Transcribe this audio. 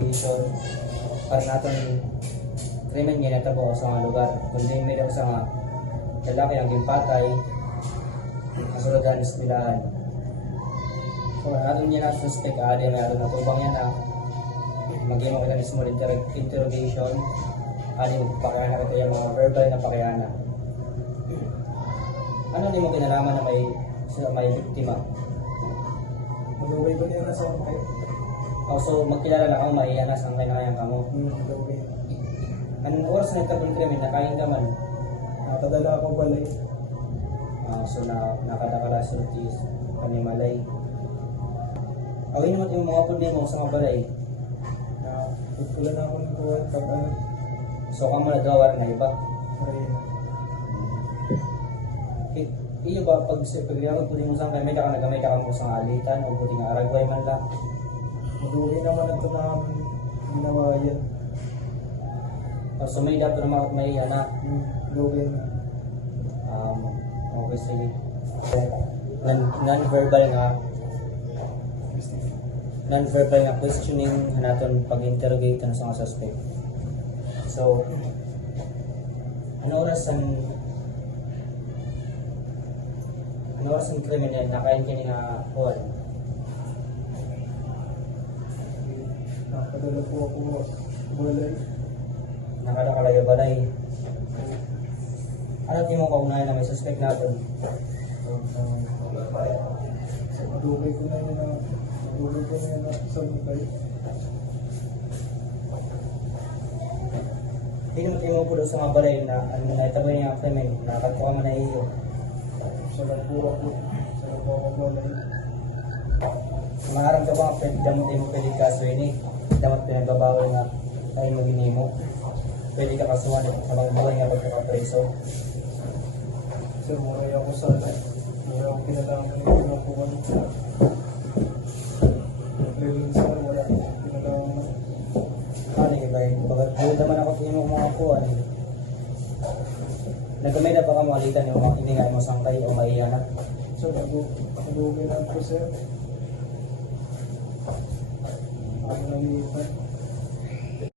investigation para natin krimen nga natabo sa mga lugar. Kundi may sa nga lalaki ang gimpatay kasulugan is nilaan. So, natin niya na suspect ali na natin natubang yan na maging mekanismo interrogation ali pakayana ito yung mga verbal na pakayana. Ano din mo kinalaman na may biktima? Mag-uwi ko niya na sa mga So, magkilala na ako, maiyanas ang kailangan ka mo. mag-uwi. Anong oras na nagkabing krimen? Nakain ka man? Nakadala ako balay. So, nakadakala sultis, panimalay. Awin naman yung mga pundi mo sa mga balay. Pagkulan ako ng buwan pag ano. So, ka mo nagawar na iba. Marina. Iyo ba, pag pagkakot pundi mo saan kayo, may nagamay ka mo sa alitan o puti nga aragway man lang. Mag-uwi naman ito na ginawa yan. So, may dapat na may anak. Mag-uwi na. Okay, sige. Non-verbal nga questioning natin pag-interrogate sa mga suspect. So, ano oras ang kriminal nakain kini nga kuwan? Nakadala po ako balay. Nakadakalayo balay. Ano di mo kaunayan na may suspect natin? Mag-uwi ko na yun na sa mukay. Tingnan mo po doon sa mga balay na ano na itabay niya ang krimen, nakakatuwa ka man na iyo. Sarap po ako balay. Maharap ka ba ang damot mo pwede kasuhin eh? Damot pinagbabawal nga ay magini mo. Pwede ka kasuhan sa mga buhay nga pagkakapreso. Sir, muray ako sa muray ako kinalaman ng pinakuhan. Naglalin sir, wala kinalaman na. Ano yung iba yun? Bagat naman ako sa mga kuhan. Nagamay na pa ka makalitan yung mga iningay mo sangkay o maiyanak. Sir, nag-uwi na po sir. Ako nalipan.